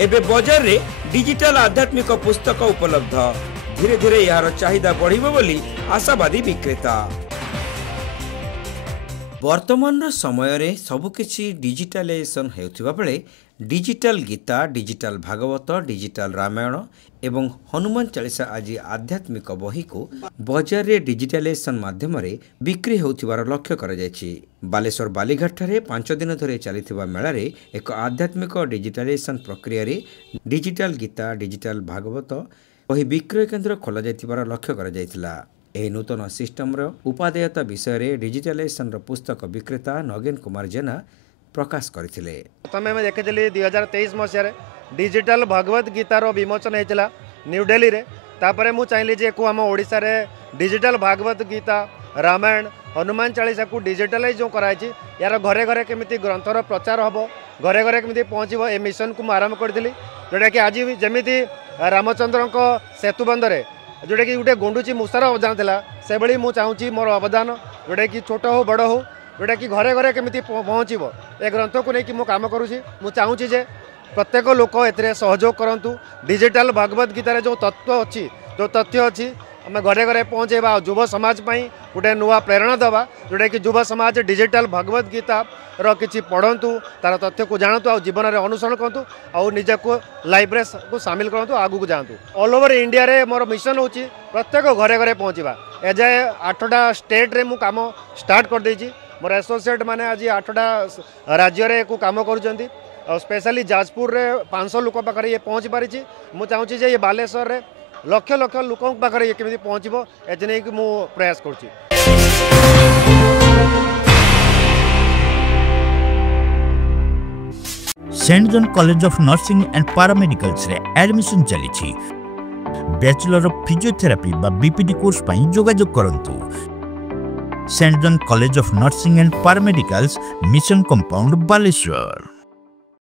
एबे बाजार रे डिजिटल आध्यात्मिक पुस्तक उपलब्ध धीरे धीरे यार चाहिदा बढ़िबो बोली आशावादी विक्रेता। वर्तमान समय रे सबकिछि डिजिटलाइजेशन हेउथिबा बेले digital Gita, digital Bhagavat, digital Ramayan एवं हनुमान चालीसा आज आध्यात्मिक बही को बाजार रे डिजिटलाइजेशन माध्यम रे बिक्री होउथिबार लक्ष्य करा जायछि। बालेश्वर बालीघाट ठारे 5 दिन धरे चलिथिबा मेला रे एक आध्यात्मिक डिजिटलाइजेशन प्रक्रिया रे डिजिटल गीता, डिजिटल भागवत बही विक्रय केन्द्र खोला जायथिबार लक्ष्य करा जायथिला। एही नूतन सिस्टम रो उपादेयता विषय रे डिजिटलाइजेशन रो पुस्तक विक्रेता नगेन कुमार जेना प्रकाश करथिले। प्रथमे मैं देखिली 2023 मसीह डिजिटल भगवत गीतार विमोचन होता न्यू दिल्ली रे। तापरे मु चाहिए जे को आम ओडिशा रे डिजिटल भागवत गीता, रामायण, हनुमान चालीसा को डिजिटलाइज जो कराई यार घरे घरे केमिति ग्रंथर प्रचार हम, घरे घरे केमिति पहुँचब ए मिशन को आरंभ करी जोटा कि आज जमीती रामचंद्र सेतुबंधरे जोटा कि गोटे गुंडुची मूसार अवदान था से भाई मुझे चाहूँगी मोर अवदान जोटा कि छोट हो बड़ हो जोटा कि घरे घरे केमिति पहुँचब ए ग्रंथ को लेकिन मुझे कम करुँची। मुझे चाहूँगी जे प्रत्येक लोक ए सहयोग करूँ। डिजिटल भगवत गीतार जो तत्व अच्छी जो तथ्य अच्छी आम घरे घरे पहुँचेबा, युव समाज गोटे नुआ प्रेरणा देवा जोटा कि युव समाज डिजिटल भगवत गीता किसी पढ़तु, तार तथ्य को जानतु, आ जीवन में अनुसरण करूँ, आ निज को लाइफ को सामिल करूँ, आगू जातु। ऑल ओवर इंडिया रे मोर मिशन होची प्रत्येक घरे घरे पहुँचवा। एजाए 8टा स्टेट रे मु काम स्टार्ट कर देछि। मोर एसोसिएट माने आज 8टा राज्य रे को काम करूछंती और स्पेशली जाजपुर रे 500 लोक पाखरे ये पहुँच पारिछि। मु चाहूँगी जे ये बालेश्वर रे लक्ष लक्ष लोकों पाखरे ये केमिति पहुँचबो एजने कि मु प्रयास करूछि। Saint John college of nursing and paramedicals रे एडमिशन चली। बैचलर ऑफ फिजियोथेरापी बा बीपीडी कोर्स पई जोगाजोग करंतु। Saint John college of nursing and paramedicals, mission compound, Baleshwar.